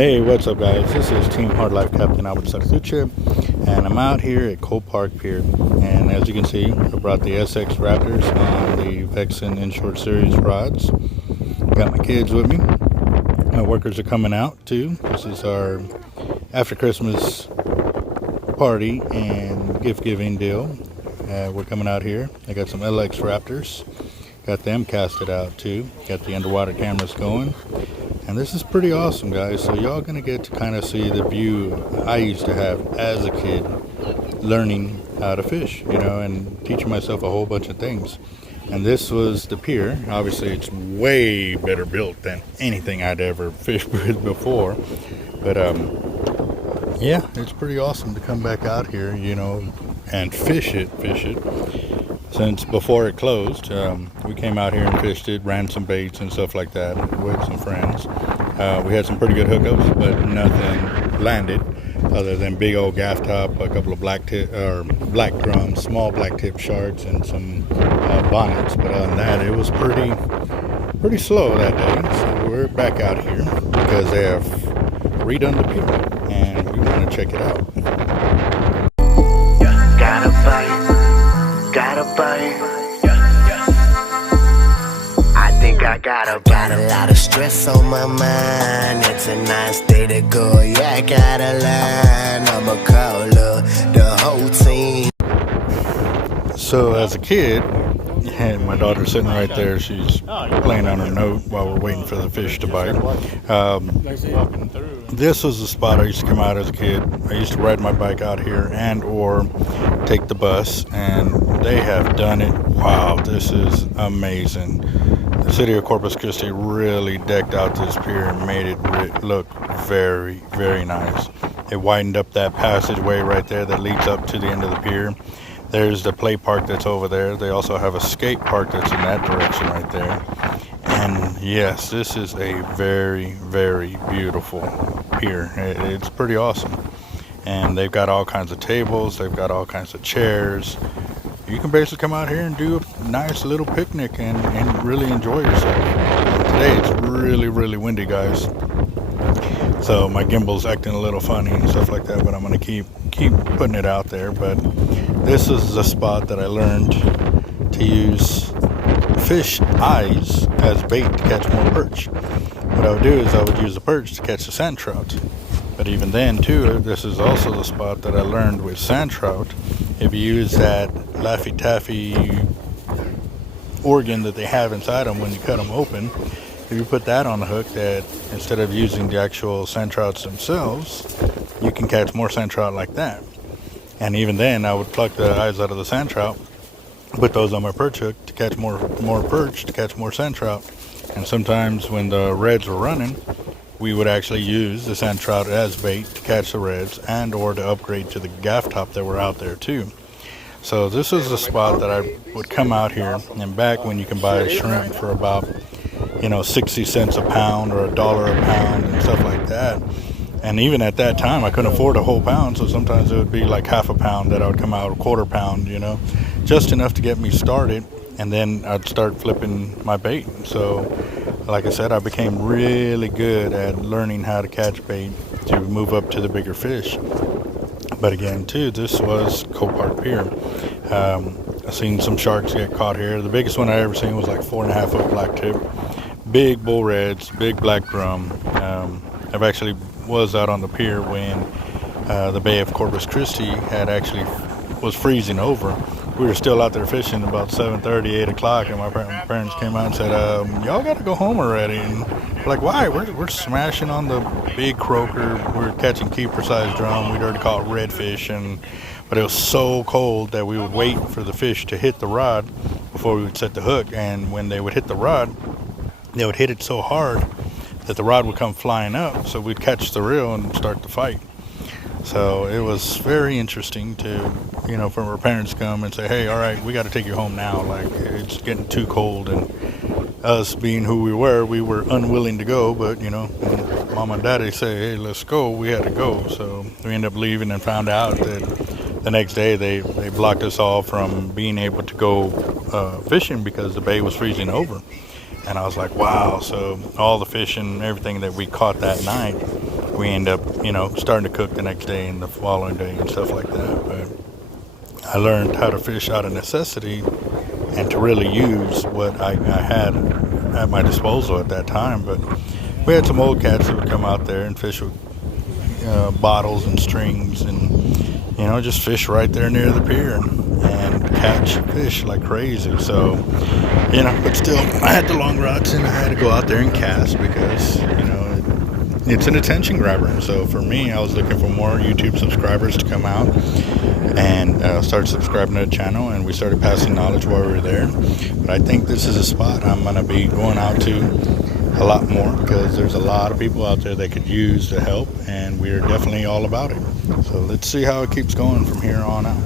Hey, what's up, guys? This is Team Hard Life Captain Alberto Zertuche, and I'm out here at Cole Park Pier. And as you can see, I brought the SX Raptors and the Vexen Inshore Series rods. Got my kids with me. My workers are coming out too. This is our after Christmas party and gift giving deal. We're coming out here. I got some LX Raptors. Got them casted out too. Got the underwater cameras going. And this is pretty awesome, guys. So y'all gonna get to kind of see the view I used to have as a kid, learning how to fish, and teaching myself a whole bunch of things. And this was the pier. Obviously, it's way better built than anything I'd ever fished with before. But yeah, it's pretty awesome to come back out here, and fish it. Since before it closed, we came out here and fished it, ran some baits and stuff like that with some friends. We had some pretty good hookups, but nothing landed other than big old gaff top, a couple of black drums, small black tip sharks, and some bonnets. But other than that, it was pretty slow that day. So we're back out here because they have redone the pier, and we want to check it out. Gotta bite. I think I got a lot of stress on my mind. It's a nice day to go. Yeah, I gotta line. I'ma call the whole team. So as a kid, my daughter's sitting right there. She's playing on her note while we're waiting for the fish to bite. This was the spot I used to come out as a kid. I used to ride my bike out here and or take the bus, and they have done it. Wow, this is amazing. The city of Corpus Christi really decked out this pier and made it look very, very nice. It widened up that passageway right there that leads up to the end of the pier. There's the play park that's over there. They also have a skate park that's in that direction right there. And yes, this is a very, very beautiful pier. It's pretty awesome. And they've got all kinds of tables. They've got all kinds of chairs. You can basically come out here and do a nice little picnic and really enjoy yourself. Today it's really, really windy, guys. So my gimbal's acting a little funny and stuff like that, but I'm gonna keep putting it out there. But this is the spot that I learned to use fish eyes as bait to catch more perch. What I would do is I would use the perch to catch the sand trout. But even then too, this is also the spot that I learned with sand trout. If you use that Laffy Taffy organ that they have inside them when you cut them open, if you put that on the hook, that instead of using the actual sand trouts themselves, you can catch more sand trout like that. And even then, I would pluck the eyes out of the sand trout, put those on my perch hook to catch more perch, to catch more sand trout. And sometimes when the reds were running, we would actually use the sand trout as bait to catch the reds and or to upgrade to the gaff top that were out there too. So this is the spot that I would come out here, and back when you can buy shrimp for about 60 cents a pound or $1 a pound and stuff like that. And even at that time, I couldn't afford a whole pound, so sometimes it would be like half a pound that I would come out, a quarter pound, just enough to get me started, and then I'd start flipping my bait. So, like I said, I became really good at learning how to catch bait to move up to the bigger fish. But again, too, this was Cole Park Pier. I've seen some sharks get caught here. The biggest one I ever seen was like 4.5 foot black tip. Big bull reds, big black drum. I've actually was out on the pier when the Bay of Corpus Christi was freezing over. We were still out there fishing about 7:30, 8 o'clock, and my parents came out and said, y'all got to go home already. And we're like, why? We're smashing on the big croaker. We're catching keeper-sized drum. We'd already caught redfish, but it was so cold that we would wait for the fish to hit the rod before we would set the hook. And when they would hit the rod, they would hit it so hard that the rod would come flying up, so we'd catch the reel and start the fight. So it was very interesting to, from our parents come and say, hey, all right, we got to take you home now. Like, it's getting too cold. And us being who we were unwilling to go. But, when mom and daddy say, hey, let's go, we had to go. So we ended up leaving and found out that the next day they blocked us all from being able to go fishing because the bay was freezing over. And I was like, wow. So all the fish and everything that we caught that night we end up, starting to cook the next day and the following day and stuff like that. But I learned how to fish out of necessity and to really use what I had at my disposal at that time. But we had some old cats that would come out there and fish with bottles and strings and, just fish right there near the pier and catch fish like crazy. So, but still, I had the long rods and I had to go out there and cast because, it's an attention grabber. So for me, I was looking for more YouTube subscribers to come out and started subscribing to the channel, and we started passing knowledge while we were there. But I think this is a spot I'm going to be going out to a lot more because there's a lot of people out there that could use the help, and we're definitely all about it. So let's see how it keeps going from here on out.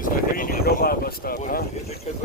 So you didn't even know about bus stop, huh?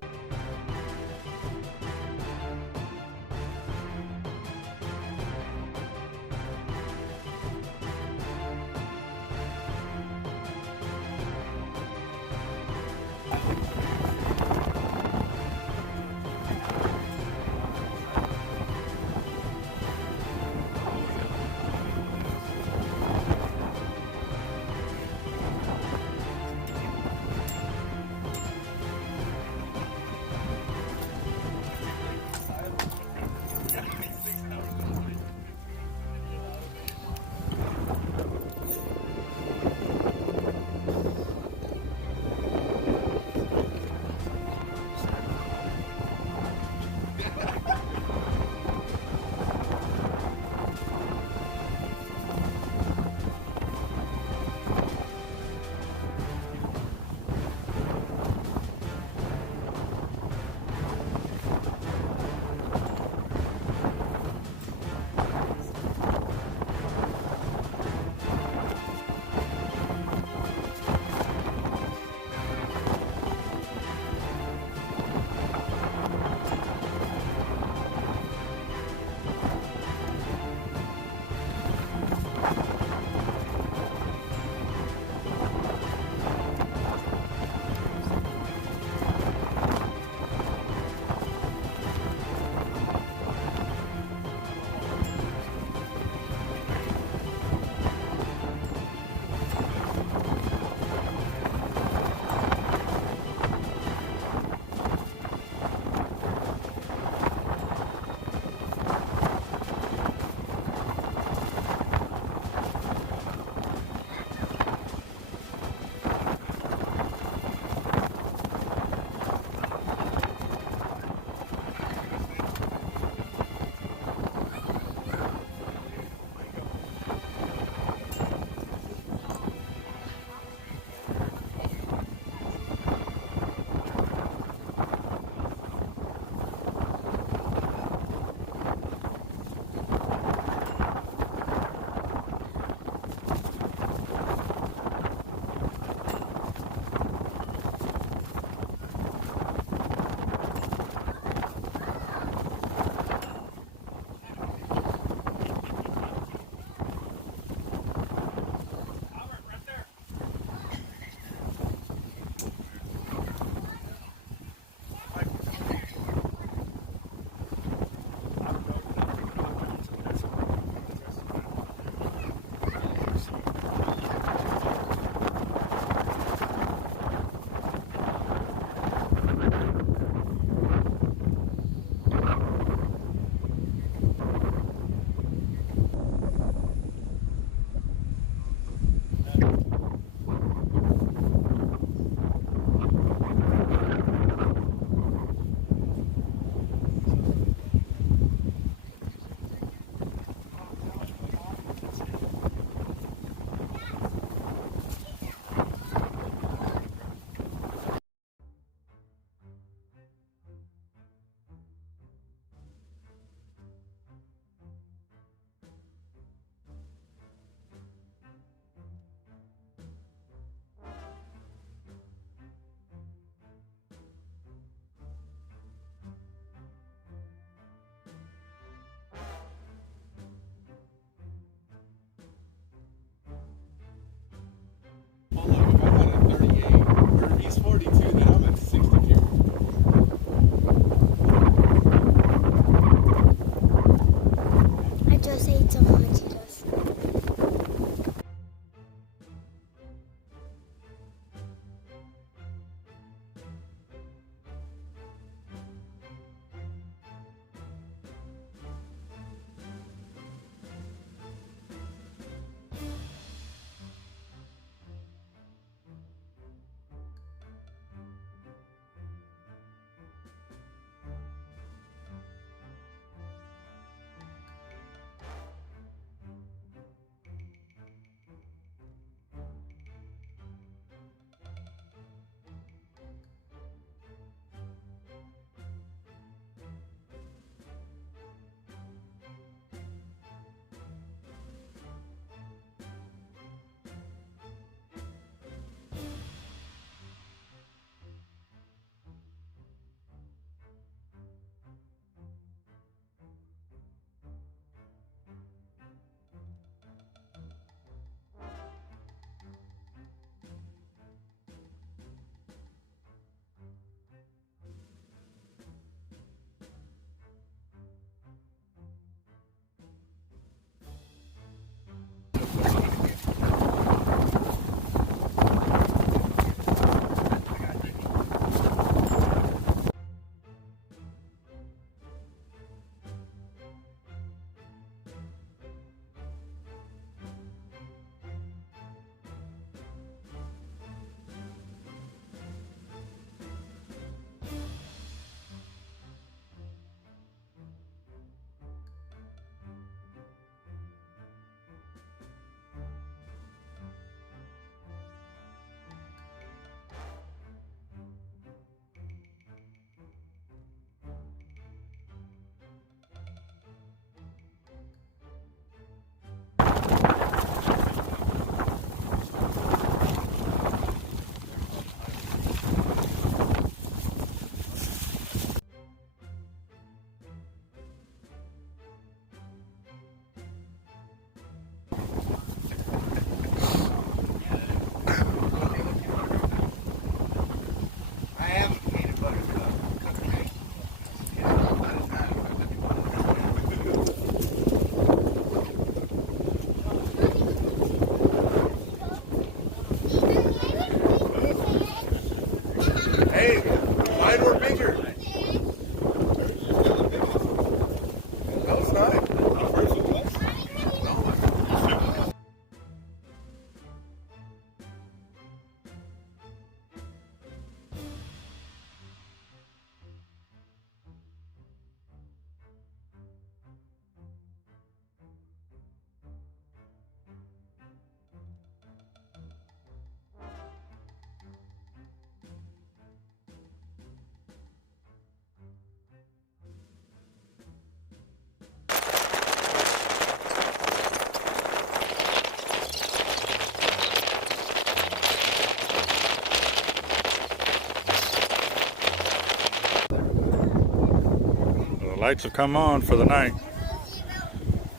Lights have come on for the night.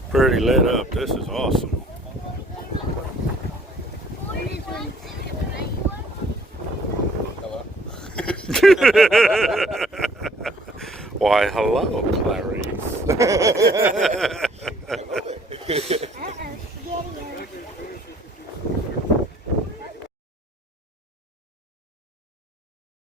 Pretty lit up. This is awesome. Why, hello, Clarice.